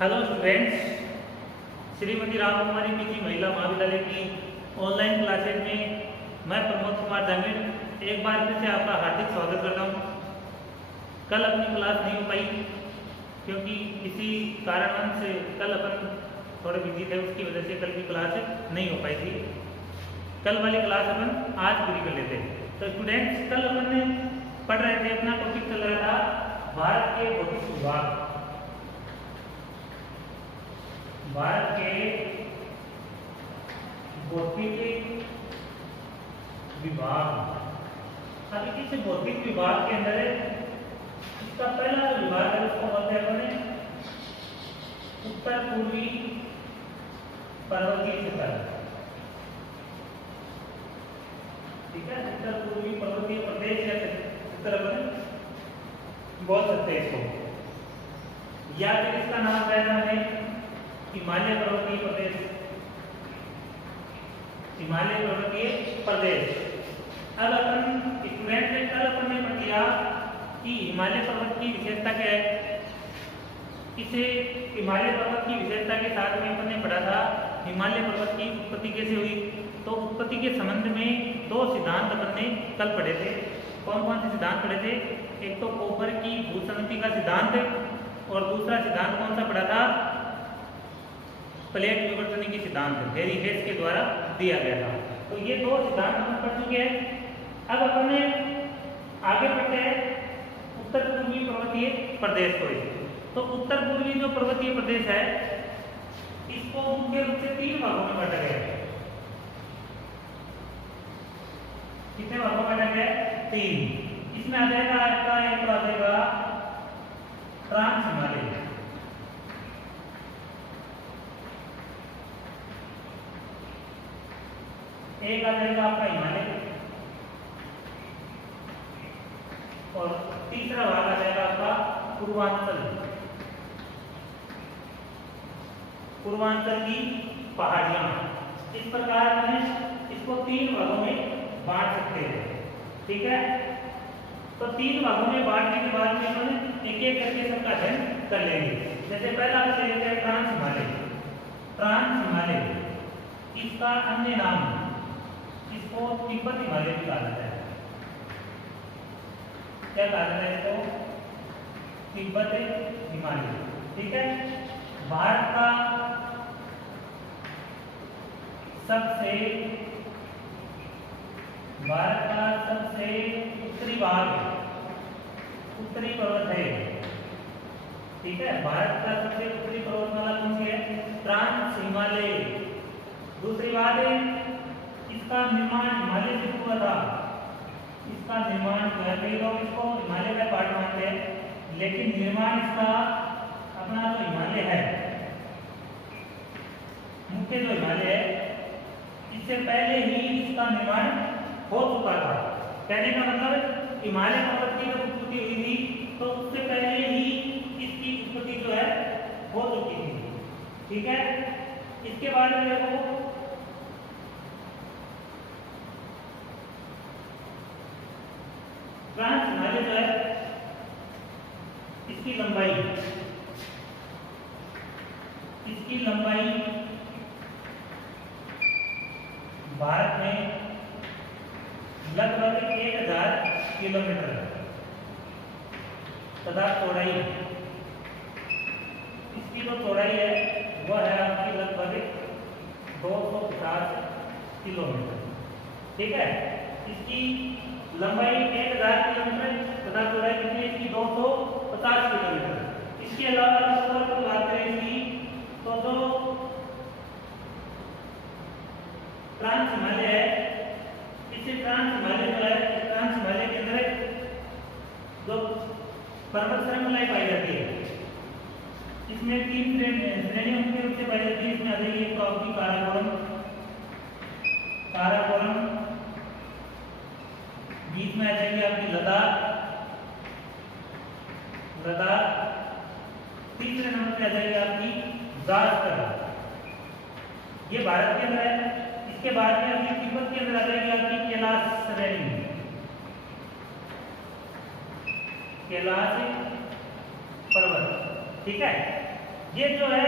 Hello students, Shrimati Ram कुमारी PG महिला महाविद्यालय की ऑनलाइन क्लासेज में मैं प्रमोद कुमार दामिड़ एक बार फिर से आपका हार्दिक स्वागत करता हूं। कल अपनी क्लास नहीं हो पाई क्योंकि किसी कारणवश से कल अपन थोड़े बिजी थे, उसकी वजह से कल की क्लास नहीं हो पाई थी। कल वाली क्लास अपन आज पूरी कर लेते हैं। तो स्टूडेंट्स, कल अपन ने पढ़ रहे थे, अपना टॉपिक चल रहा था भारत के भौतिक विभाग। भारत के भौतिक विभाग। अभी किस भौतिक विभाग के अंदर है, इसका पहला जो विभाग है उसको बोलते हैं अपने उत्तर पूर्वी पर्वतीय क्षेत्र। ठीक है, उत्तर पूर्वी पर्वतीय प्रदेश या क्षेत्र अपन बोल सकते हैं इसको, या फिर इसका नाम रहना है हिमालय पर्वतीय प्रदेश। हिमालय पर्वतीय प्रदेश। अब अपन स्टूडेंट ने कल अपन ने पढ़ लिया कि हिमालय पर्वत की विशेषता क्या है। इसे हिमालय पर्वत की विशेषता के साथ में अपन ने पढ़ा था हिमालय पर्वत की उत्पत्ति कैसे हुई। तो उत्पत्ति के संबंध में दो सिद्धांत अपन ने कल पढ़े थे। कौन कौन से सिद्धांत पढ़े थे? एक तो कोपर की भूसमिति का सिद्धांत, और दूसरा सिद्धांत कौन सा पढ़ा था? प्लेट विवर्तन की सिद्धांत हेरी हेस के द्वारा दिया गया था। तो ये दो सिद्धांत हम पढ़ चुके हैं। अब अपन आगे बढ़ते हैं उत्तर पूर्वी पर्वतीय प्रदेश को। तो उत्तर पूर्वी जो पर्वतीय प्रदेश है इसको मुख्य रूप से तीन भागों में बांटा गया है। कितने भागों में बांटा गया है? तीन। इसमें आ जाएगा आपका, एक तो आ जाएगा ट्रांस हिमालय, एक आ जाएगा आपका हिमालय, और तीसरा भाग आ जाएगा आपका पूर्वांचल। पूर्वांचल की पहाड़ियां। इस प्रकार में इसको तीन भागों में बांट सकते हैं। ठीक है, तो तीन भागों में बांटने के बाद में हम एक एक करके सबका अध्ययन कर लेंगे। जैसे पहला हम ले लेते हैं ट्रांस हिमालय। ट्रांस हिमालय, इसका अन्य नाम इसको तिब्बत हिमालय भी कहा जाता है। क्या कहा जाता है इसको? तिब्बत हिमालय। ठीक है, भारत का सबसे उत्तरी भाग, उत्तरी पर्वत है। ठीक है, भारत का सबसे उत्तरी पर्वतमाला कौन सी है? ट्रांस हिमालय। दूसरी बात है, इसका निर्माण हिमालय से हुआ था। इसका निर्माण कई लोग इसको हिमालय का पार्ट मानते हैं, लेकिन निर्माण इसका अपना जो हिमालय है, मुख्य जो हिमालय है, इससे पहले ही इसका निर्माण हो चुका था। कहने का मतलब हिमालय पर्वत की जब उत्पत्ति हुई थी तो उससे पहले ही इसकी उत्पत्ति जो है हो चुकी थी। ठीक है, इसके बाद में देखो ट्रांस हिमालय जो है इसकी लंबाई भारत में लगभग 1000 किलोमीटर तथा चौड़ाई, इसकी जो चौड़ाई है वह है आपकी लगभग 250 किलोमीटर। ठीक है, इसकी लंबाई 1000 किलोमीटर तथा चौड़ाई कितनी है इसकी? 250 किलोमीटर। इसके अलावा अगर बात करें इसकी, तो जो ट्रांस हिमालय है, इसे ट्रांस हिमालय जो है, ट्रांस हिमालय के अंदर जो पर्वत श्रृंखलाएं पाई जाती है, इसमें तीन श्रेणियों मुख्य रूप से पाई जाती है। इसमें आ जाएगी एक तो आपकी काराकोरम, बीच में आ जाएगी आपकी लद्दाख, तीसरे नंबर पे आ जाएगी आपकी दार्जिलिंग। ये भारत के अंदर है। इसके बाद में आपकी तिब्बत के अंदर आ जाएगी आपकी कैलाश श्रेणी, कैलाश पर्वत। ठीक है, ये जो है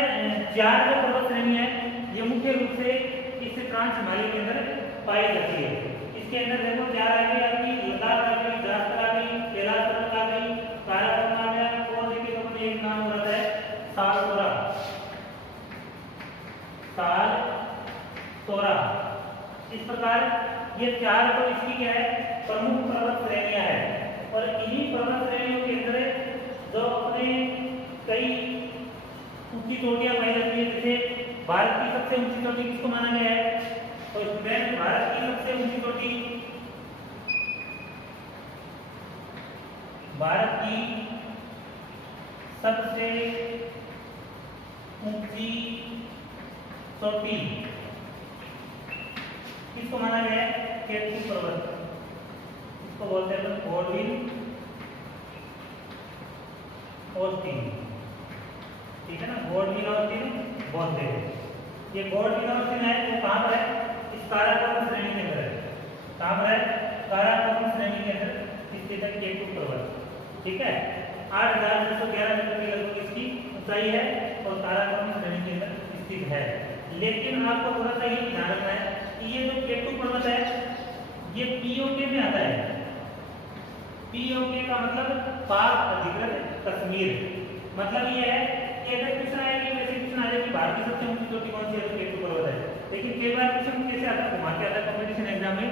4 जो पर्वत श्रेणी है ये मुख्य रूप से इस ट्रांस हिमालय के अंदर पाई जाती है। इसके अंदर देखो 4 आ गई आपकी, लद्दाख आ गई, जास्कर आ गई, कैलाश पर्वत आ गई, काराकोरम आ गया, और देखिए तो मुझे एक नाम होता है सालतोरा। सालतोरा इस प्रकार ये 4 तो इसकी क्या है प्रमुख पर्वत श्रेणियां हैं। और इन्हीं पर्वत श्रेणियों के अंदर जो अपने कई ऊंची चोटियां पाई जाती है, जैसे भारत की सबसे ऊंची चोटी किसको माना गया है? तो स्टूडेंट भारत की सबसे ऊंची चोटी, भारत की सबसे ऊंची चोटी किसको माना गया है? केतु पर्वत, इसको बोलते हैं गॉडविन ऑस्टिन, ठीक है ना, गॉडविन ऑस्टिन बोलते हैं। ये गॉडविन ऑस्टिन है वो कहां पर है? इस काराकोरम श्रेणी के अंदर है। कहां पर है? काराकोरम श्रेणी के अंदर स्थित है केतु पर्वत, ठीक है। 8,211 मीटर की लगभग इसकी ऊंचाई है और काराकोरम श्रेणी के अंदर स्थित है। लेकिन आपको थोड़ा सा ये ध्यान रखना है कि ये जो केतु पर्वत है ये पीओके में आता है। पीओके का मतलब पाक अधिकृत कश्मीर। मतलब ये है कि अगर क्वेश्चन आए कि वैसे क्वेश्चन आ जाए कि भारत की सबसे ऊंची चोटी कौन सी है, तो केतु पर्वत है। लेकिन कई बार क्वेश्चन कैसे आता है, घुमा के आता है कॉम्पिटिशन एग्जाम में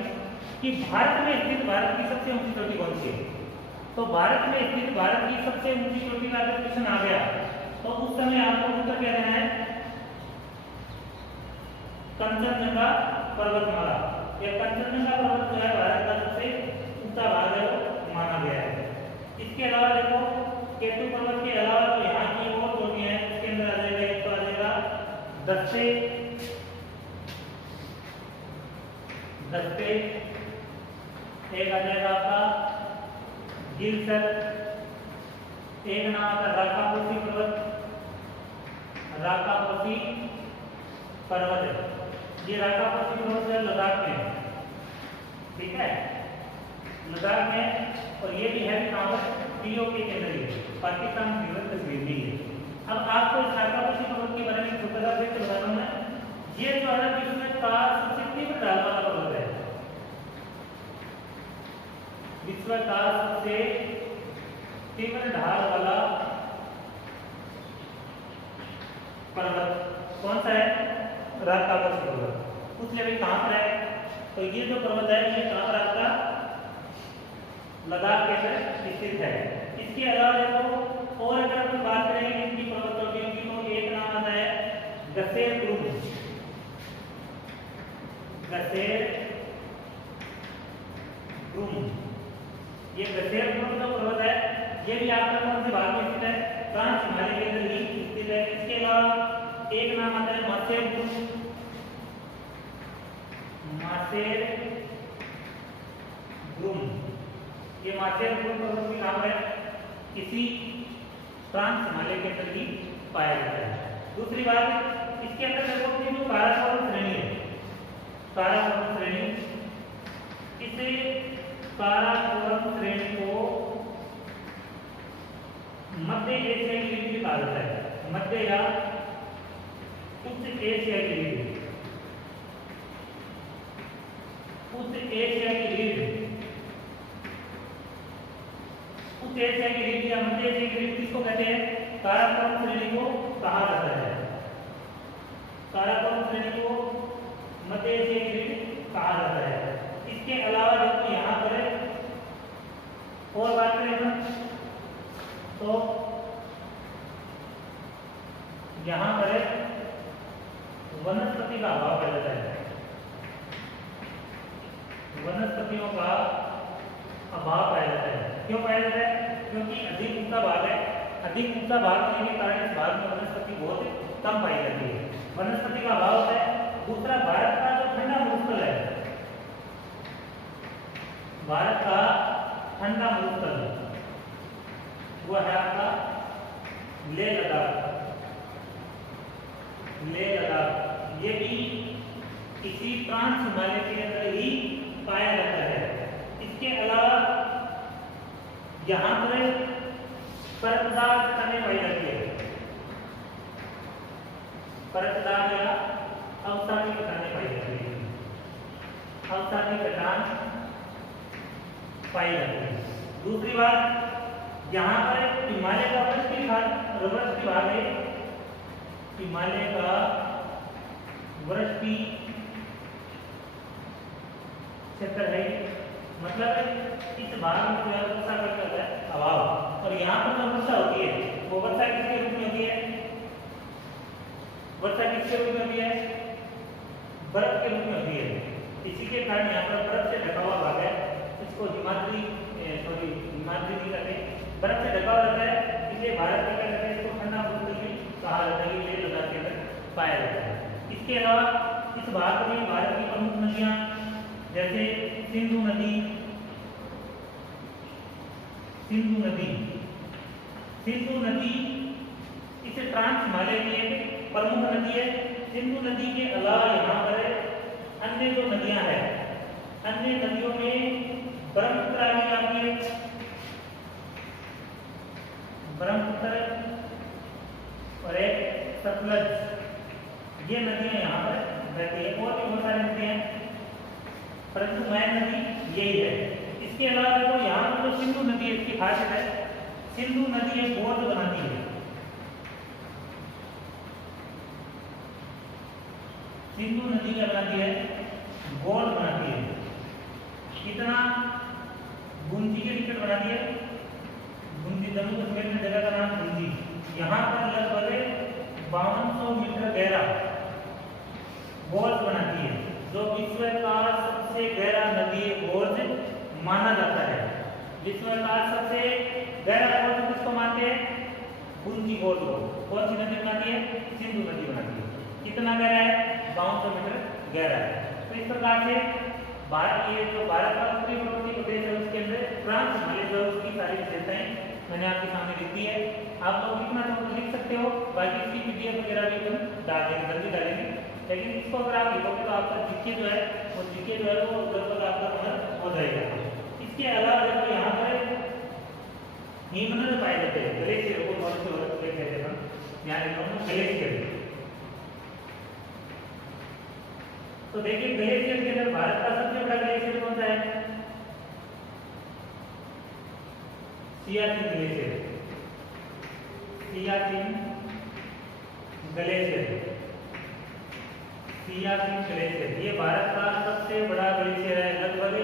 कि भारत में स्थित भारत की सबसे ऊंची चोटी कौन सी है। तो भारत में स्थित भारत की सबसे ऊंची चोटी का अगर क्वेश्चन आ गया तो उस समय आपको उत्तर क्या देना है? कंचनजंगा पर्वतमाला। यह कंचनजंगा पर्वत जो है भारत का सबसे ऊंचा भाग है वो माना गया है। इसके अलावा देखो केतु पर्वत के अलावा जो यहाँ की और चोटियां हैं उसके अंदर आ जाएगा, एक तो आ जाएगा दस्ते, एक आ जाएगा आपका गिलसर, एक नाम आता है राकापोसी पर्वत, राकापोसी पर्वत है। ये राकापोसी पर्वत है लद्दाख में, ठीक है, लद्दाख में। और ये भी है कहां पर? पीओके के अंदर ही, पाकिस्तान की तस्वीर भी है। अब आपको इस राकापोसी पर्वत के बारे में छोटा सा फैक्ट बता दूं मैं। ये जो है विश्व का सबसे तीव्र ढाल वाला पर्वत है, विश्व का सबसे तीव्र ढाल वाला पर्वत कौन सा है? राकापोसी पर्वत। पूछ ले भाई कहां पर है? तो ये जो पर्वत है ये कहां पर आपका लद्दाख के अंदर स्थित है। इसके अलावा देखो और अगर हम बात करेंगे इनकी पर्वत चोटियों की तो एक नाम आता है गसेर गुरुंग, गसेर गुरुंग। ये गसेर गुरुंग जो पर्वत है ये भी आपका कौन से भाग में स्थित है? ट्रांस हिमालय के अंदर ही स्थित है। इसके अलावा एक नाम आता है मासेर गुरुंग, मासेर गुरुंग। ये मासेर गुरुंग पर्वत भी नाम है किसी ट्रांस हिमालय के अंदर ही पाया जाता है। दूसरी बात इसके अंदर देखो कि जो काराकोरम श्रेणी है, काराकोरम श्रेणी, इसे काराकोरम श्रेणी को मध्य एशिया की रीढ़ कहा जाता है। मध्य या उच्च एशिया की रीढ़, उच्च एशिया की रीढ़, उच्च एशिया की रीढ़ या मध्य एशिया की रीढ़ किसको कहते हैं? काराकोरम श्रेणी को कहा जाता है। काराकोरम श्रेणी को मध्य एशिया की रीढ़ कहा जाता है। इसके अलावा देखो यहाँ पर और बात करें तो यहाँ पर वनस्पति का अभाव पाया जाता है। वनस्पतियों का अभाव पाया जाता है। क्यों पाया जाता है? क्योंकि अधिक ऊंचा भाग है, अधिक ऊंचा भाग होने के कारण इस भाग में वनस्पति बहुत कम पाई जाती है, वनस्पति का अभाव होता है। दूसरा भारत का जो ठंडा मरुस्थल है, भारत का ठंडा मरुस्थल वो है आपका लेह लद्दाख, लेह लद्दाख। ये भी किसी ट्रांस हिमालय के अंदर ही पाया जाता है। इसके अलावा यहाँ पर परतदार चट्टानें पाई जाती है, परतदार या अवसादी चट्टानें पाई जाती है। अवसादी चट्टान पाई जाती है। दूसरी बात, यहाँ पर हिमालय का वृष्टि भाग है, हिमालय का वृष्टि क्षेत्र है, मतलब इस भाग में जो है वर्षा का है अभाव, और यहाँ पर जो वर्षा होती है वो वर्षा किसके रूप में होती है? वर्षा किसके रूप में होती है? बर्फ के रूप में होती है। इसी के कारण यहाँ पर बर्फ से ढका हुआ भाग है, इसको हिमाद्री नहीं कहते, बर्फ से ढका हुआ रहता है, इसलिए भारत में क्या कहते हैं, इसको ठंडा भूतल भी कहा जाता है, ये लद्दाख के अंदर पाया जाता है। इसके अलावा इस भाग में भारत की प्रमुख नदियां जैसे सिंधु नदी, इसे ट्रांस हिमालय की एक प्रमुख नदी है। सिंधु नदी के अलावा यहाँ पर अन्य जो नदियां हैं, अन्य नदियों में ब्रह्मपुत्र आ जाती है, ब्रह्मपुत्र और एक सतलज, ये नदियां यहाँ पर बहती है। और भी बहुत सारी नदियां हैं, परंतु मैं नदी यही है। इसके अलावा देखो यहाँ पर जो सिंधु नदी है, इसकी खासियत है, सिंधु नदी एक गोद बनाती है। सिंधु नदी क्या बनाती है? गोल बनाती है। कितना? गुंजी के निकट बनाती है। गुंजी, जम्मू कश्मीर में जगह का नाम गुंजी, यहाँ पर लगभग 5200 मीटर गहरा गोल बनाती है, जो विश्व का सबसे गहरा नदी गोद माना जाता है। विश्व का सबसे गहरा गोद किसको मानते हैं? गुंजी गोद को। कौन सी नदी बनाती है? सिंधु नदी बनाती है। कितना गहरा है? 5200 मीटर गहरा है। तो इस प्रकार से भारत का उत्तरी पूर्वी प्रदेश है, उसके अंदर ट्रांस हिमालय जो उसकी सारी विशेषताएं मैंने आपके सामने लिख दी है। आप लोग लिखना तो लिख सकते हो, बाकी इसकी पीडीएफ वगैरह भी हम डाल देंगे, जल्दी डालेंगे, लेकिन इसको अगर आप लिखोगे तो आपका जीके जो है वो लगभग आपका कवर हो जाएगा। इसके अलावा देखो यहाँ पर हिमनद पाए जाते हैं, ग्लेशियर को बहुत से और कहते हैं हम, यहाँ ग्लेशियर। तो देखिए ग्लेशियर के अंदर भारत का सबसे बड़ा ग्लेशियर कौन सा है? सियाचिन ग्लेशियर। सियाचिन ग्लेशियर ये भारत का सबसे बड़ा ग्लेशियर है, लगभग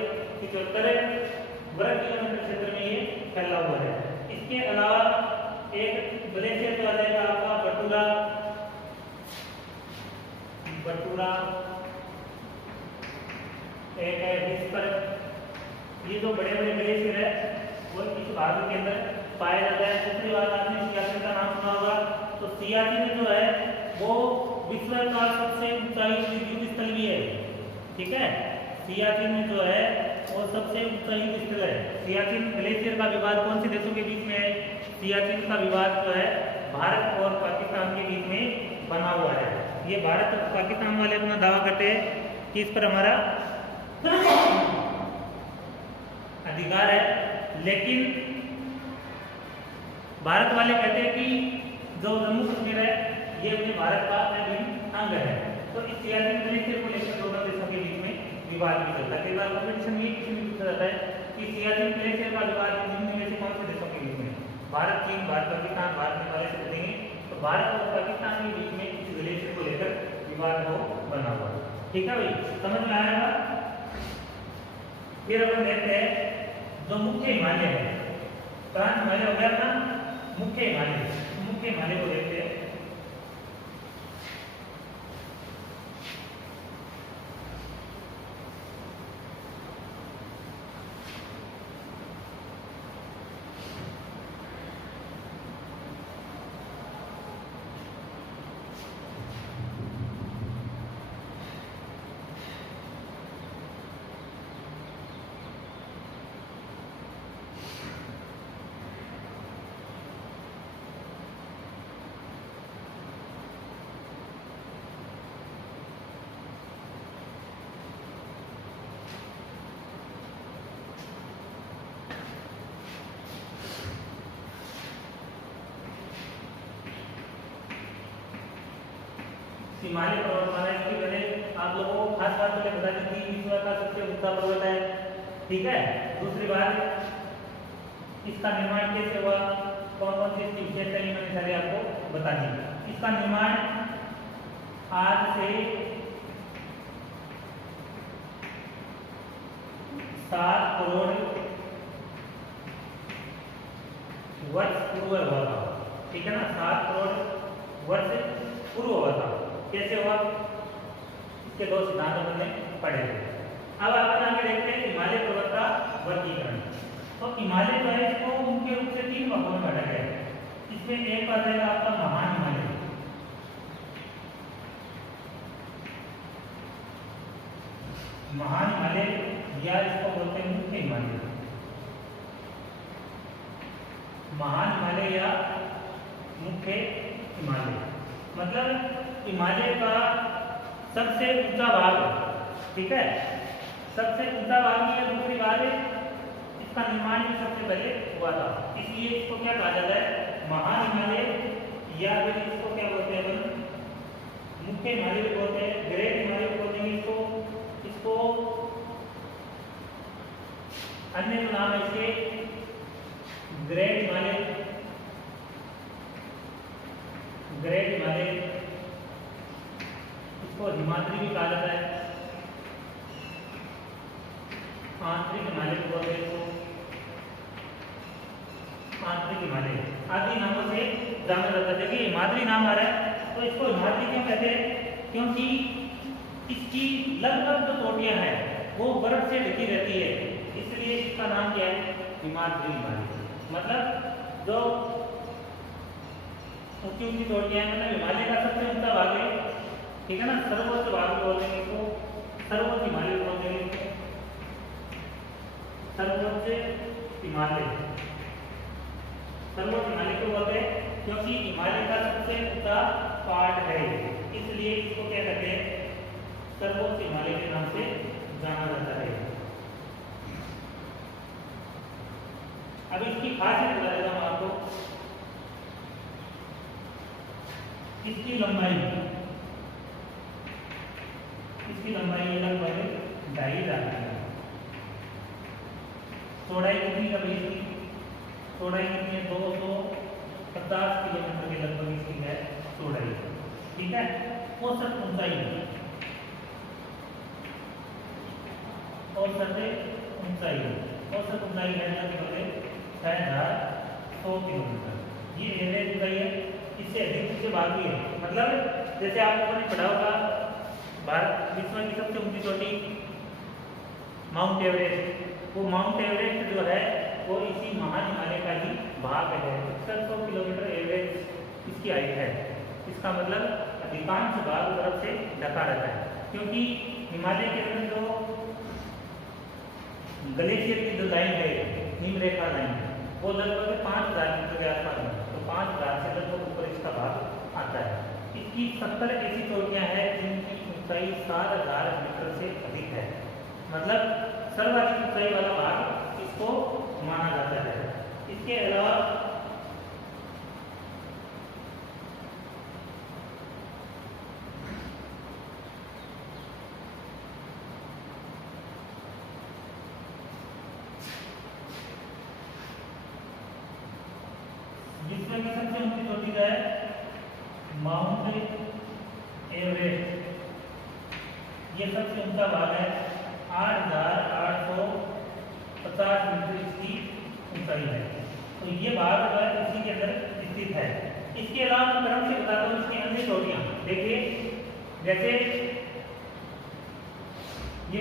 75 वर्ग किलोमीटर क्षेत्र में ये फैला हुआ है। इसके अलावा एक ग्लेशियर जो आ जाएगा आपका बटुरा, एक है विस्पर। ये जो बड़े बड़े ग्लेशियर है वो इस भाग के अंदर पाया जाता है। दूसरी बात, आपने सियाचिन का नाम सुना होगा, तो सियाचिन जो है वो विश्व का सबसे ऊंचाई युद्ध स्थल भी है, ठीक है। सियाचिन जो है वो सबसे ऊंचा युद्ध स्थल है। सियाचिन ग्लेशियर का विवाद कौन से देशों के बीच में है? सियाचिन का विवाद जो है भारत और पाकिस्तान के बीच में बना हुआ है। ये भारत और पाकिस्तान वाले अपना दावा करते हैं कि इस पर हमारा अधिकार है, लेकिन भारत वाले कहते हैं कि जो जम्मू कश्मीर है ये अपने भारत का अभिन्न अंग है। तो इस सियाचिन ग्लेशियर को लेकर दोनों देशों के बीच में विवाद भी चलता है। कई बार कॉम्पिटिशन में पूछा जाता है कि सियाचिन ग्लेशियर का विवाद निम्न में से कौन से देशों के बीच में? भारत, चीन, भारत, पाकिस्तान, भारत नेपाल से देंगे। तो भारत और पाकिस्तान के बीच में इस ग्लेशियर को लेकर विवाद हो बना हुआ, ठीक है भाई, समझ में आएगा। फिर अपन देखते हैं जो मुख्य हिमालय है, ट्रांस हिमालय हो गया ना, मुख्य हिमालय को देखते हैं। हिमालय पर्वतमाला इसकी पहले आप लोगों को खास बात पहले बता दी थी, विश्व का सबसे ऊंचा पर्वत है, ठीक है। दूसरी बात, इसका निर्माण कैसे हुआ, कौन कौन सी इसकी विशेषताएं मैंने सारी आपको बता दी। इसका निर्माण आज से 7 करोड़ वर्ष पूर्व हुआ था, ठीक है ना, 7 करोड़ वर्ष पूर्व हुआ था। कैसे हुआ, इसके दो सिद्धांत हमने पढ़े थे। अब अपन आगे देखते हैं हिमालय पर्वत का वर्गीकरण। तो हिमालय जो है इसको मुख्य रूप से 3 भागों में बांटा गया है। इसमें एक आ जाएगा आपका महान हिमालय, महान हिमालय या इसको बोलते हैं मुख्य हिमालय, महान हिमालय या मुख्य हिमालय। मतलब हिमालय का सबसे ऊंचा भाग, ठीक है, सबसे ऊंचा भाग ये दूसरी बात है, इसका निर्माण भी सबसे पहले हुआ था, इसलिए इसको क्या कहा जाता है, महान हिमालय या फिर इसको क्या बोलते हैं, मुख्य हिमालय भी बोलते हैं, ग्रेट हिमालय भी बोलते हैं इसको अन्य जो नाम है इसके ग्रेट हिमालय, ग्रेट हिमालय, इसको हिमाद्री भी कहा जाता है, आंतरिक हिमालय भी बोलते हैं, आंतरिक हिमालय आदि नामों से जाना जाता है। देखिए हिमाद्री नाम आ रहा है, तो इसको हिमाद्री क्यों कहते हैं, क्योंकि इसकी लगभग जो चोटियां हैं वो बर्फ से ढकी रहती है, इसलिए इसका नाम क्या है, हिमाद्री हिमालय। मतलब जो ऊंची ऊंची चोटियां, मतलब हिमालय का सबसे ऊंचा भाग है, ठीक है ना, सर्वोच्च भाग बोलते हैं इसको, सर्वोच्च हिमालय बोलते हैं इसको, सर्वोच्च हिमालय, सर्वोच्च हिमालय क्यों बोलते हैं, क्योंकि हिमालय का सबसे ऊंचा पार्ट है, इसलिए इसको क्या कहते हैं, सर्वोच्च हिमालय के नाम से जाना जाता है। अब इसकी खासियत बता देता हूं आपको, इसकी लंबाई लगभग 2.5 है। चौड़ाई कितनी है भाई, इसकी चौड़ाई कितनी है, 250 किलोमीटर के लगभग इसकी है चौड़ाई, ठीक है। औसत ऊंचाई, औसत ऊंचाई है लगभग 6100 किलोमीटर, ये एवरेज ऊंचाई है, इससे अधिक ऊंचे भाग भी है। मतलब जैसे आप लोगों ने पढ़ा होगा, भारत विश्व की सबसे ऊंची चोटी माउंट एवरेस्ट, वो माउंट एवरेस्ट जो है वो इसी महान हिमालय का ही भाग है। 6100 किलोमीटर एवरेज इसकी हाइट है, इसका मतलब अधिकांश भाग बर्फ से ढका रहता है, क्योंकि हिमालय के अंदर जो ग्लेशियर की जो लाइन है, हिमरेखा लाइन, वो लगभग 5000 मीटर के आसपास है, तो 5000 से लगभग ऊपर इसका भाग आता है। इसकी 70 ऐसी चोटियां हैं जिनकी ऊंचाई 4000 मीटर से अधिक है, मतलब सर्वाधिक ऊंचाई वाला भाग इसको माना जाता है। इसके अलावा विश्व की सबसे ऊंची चोटी है माउंट एवरेस्ट, ये सबसे ऊंचा भाग है, 8850 मीटर इसकी ऊंचाई है, तो ये भाग जो है इसी के अंदर स्थित है। इसके अलावा मैं क्रम से बताता हूँ इसकी अन्य चोटियां। देखिए जैसे ये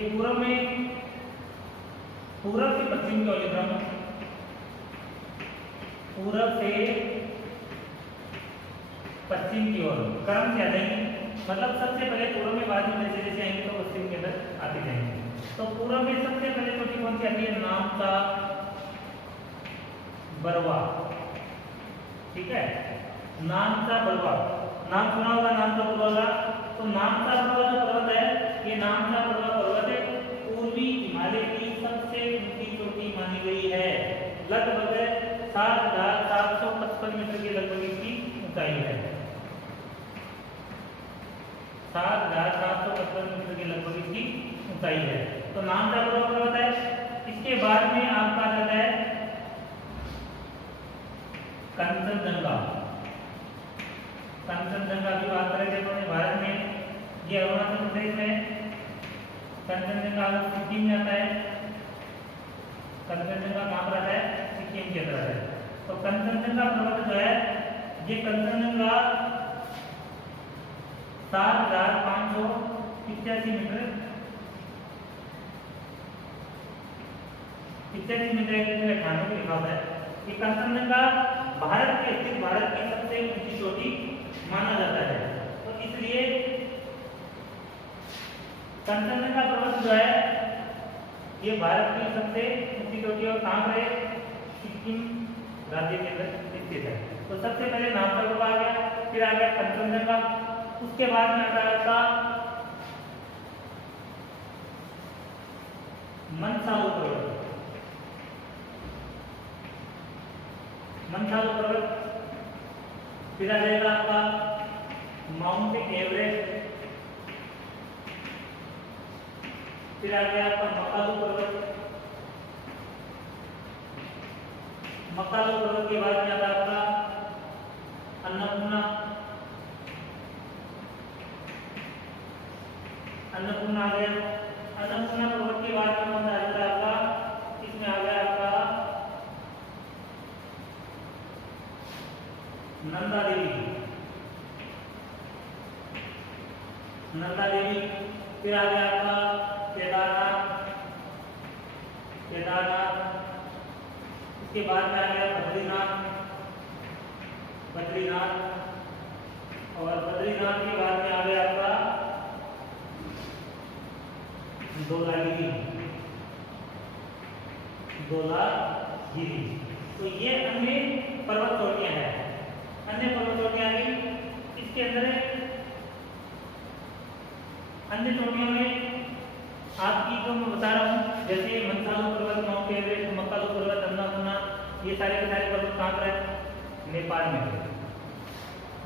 पूर्व से पश्चिम की ओर क्रम, पूरब से पश्चिम की ओर क्रम से आ जाएंगे, मतलब सबसे पहले पूर्व में, बाद में जैसे जैसे आएंगे तो पश्चिम के अंदर आते जाएंगे। तो पूर्व में सबसे पहले चोटी कौन सी आती है, नामचा बरवा, ठीक है, नामचा बरवा, नाम सुना होगा नामचा बरवा। तो नामचा बरवा जो पर्वत है, ये नामचा बरवा पर्वत है, पूर्वी हिमालय की सबसे ऊंची चोटी मानी गई है, लगभग 7755 मीटर के लगभग इसकी ऊंचाई है। 55 मीटर के लगभग इसकी ऊंचाई है। तो नामदा पर्वत है। इसके बाद में आपका आ जाता है कंचनजंगा। कंचनजंगा की बात करें थे अपने भारत में, ये अरुणाचल प्रदेश में, कंचनजंगा सिक्किम में आता है। कंचनजंगा कहाँ पर आता है? सिक्किम के अंदर है। तो कंचनजंगा पर्वत जो है, ये कंचनजंगा 7,585 मीटर 98 के लिखा हुआ है। ये कंचनजंगा भारत के स्थित भारत की सबसे ऊंची चोटी माना जाता है। तो इसलिए कंचनजंगा पर्वत जो है, ये भारत की सबसे ऊंची चोटी और कहाँ पर है? सिक्किम राज्य के अंदर स्थित है। तो सबसे पहले नामदा पर्वत आ गया, फिर आ गया कंचनजंगा, उसके बाद में आता है मंसालू पर्वत। मंसालू पर्वत, फिर आ जाएगा आपका माउंट एवरेस्ट, फिर आ गया आपका मकालू पर्वत। मकालू पर्वत के बाद में आता है आपका अन्नपूर्णा। अन्नपूर्णा आ गया। अन्नपूर्णा पर्वत के बाद में कौन सा आ जाता है आपका? इसमें आ गया आपका नंदा देवी। नंदा देवी, फिर आ गया आपका केदारनाथ। केदारनाथ, इसके बाद में आ गया बद्रीनाथ। बद्रीनाथ, और बद्रीनाथ के बाद में आ गया आपका धौलागिरी। धौलागिरी। तो ये अन्य पर्वत चोटियां हैं। अन्य पर्वत चोटियां आ गई। इसके अंदर अन्य चोटियों में आपकी जो मैं बता रहा हूँ, जैसे मंसालू पर्वत, माउंट एवरेस्ट, मकालू पर्वत, अन्नपूर्णा, ये सारे के सारे पर्वत कहाँ पर है? नेपाल में है।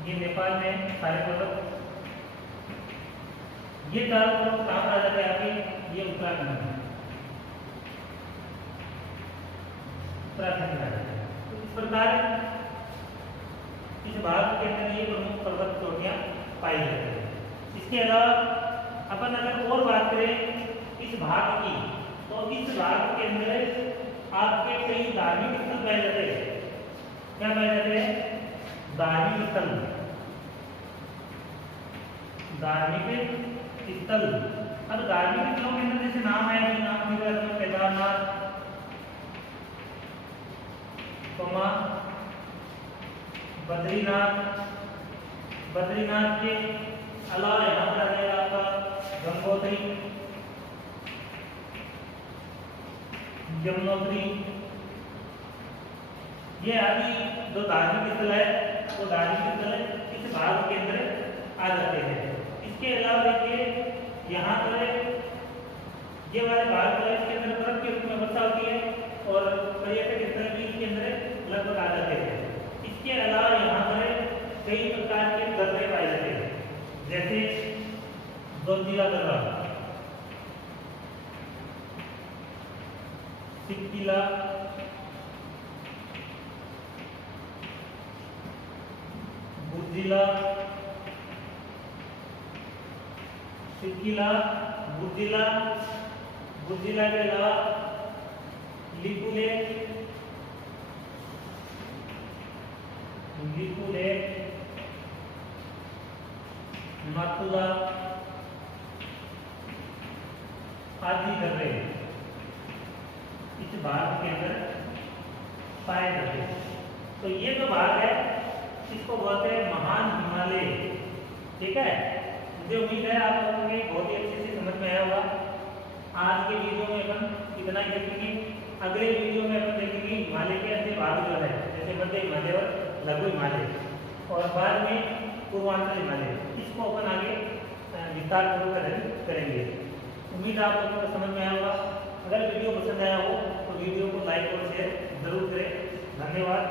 ये नेपाल में सारे पर्वत, ये चारों पर्वत कहाँ पर आ जाते हैं आपके? ये उत्तराखंड में, उत्तराखंड में आ जाते हैं। तो इस प्रकार इस भारत के अंदर ये प्रमुख पर्वत चोटियां पाई जाती है। इसके अलावा अपन अगर और बात करें इस भाग की, तो इस भाग के अंदर आपके कई धार्मिक स्थल पाए जाते हैं। क्या पाए जाते हैं? धार्मिक स्थल। धार्मिक स्थल, अब धार्मिक स्थलों के अंदर जैसे नाम है, नाम केदारनाथ, बद्रीनाथ। बद्रीनाथ के अलावा यहाँ पर आ जाएगा आपका गंगोत्री, यमुनोत्री। ये आदि जो धार्मिक स्थल है, वो धार्मिक स्थल इस भाग के अंदर आ जाते हैं। इसके अलावा देखिए यहाँ पर ये वाले भाग है, इसके अंदर बर्फ के रूप में वर्षा होती है और पर्यटक स्थल भी इसके अंदर लगभग आ जाते हैं। इसके अलावा यहाँ पर कई प्रकार के दर्रे पाए जाते हैं, जैसे जोजिला दर्रा, सिक्किला, बुर्जिला, सिक्किला, बुर्जिला, बुर्जिला के अलावा लिपू लेक, लिपू लेक, नाथुला आदि दर्रे इस भाग के अंदर पाए जाते हैं। तो ये जो भाग है इसको बोलते हैं महान हिमालय। ठीक है, मुझे उम्मीद है आप लोगों को बहुत ही अच्छे से समझ में आया होगा। आज के वीडियो में अपन इतना ही देखेंगे। अगले वीडियो में अपन देखेंगे हिमालय के अन्य भाग जो है, जैसे मध्य हिमालय और लघु हिमालय, और बाद में पूर्वांचल हिमालय। इसको अपन आगे विस्तार पूर्वक करेंगे। उम्मीद आप लोगों को समझ में आया होगा। अगर वीडियो पसंद आया हो तो वीडियो को लाइक और शेयर जरूर करें। धन्यवाद।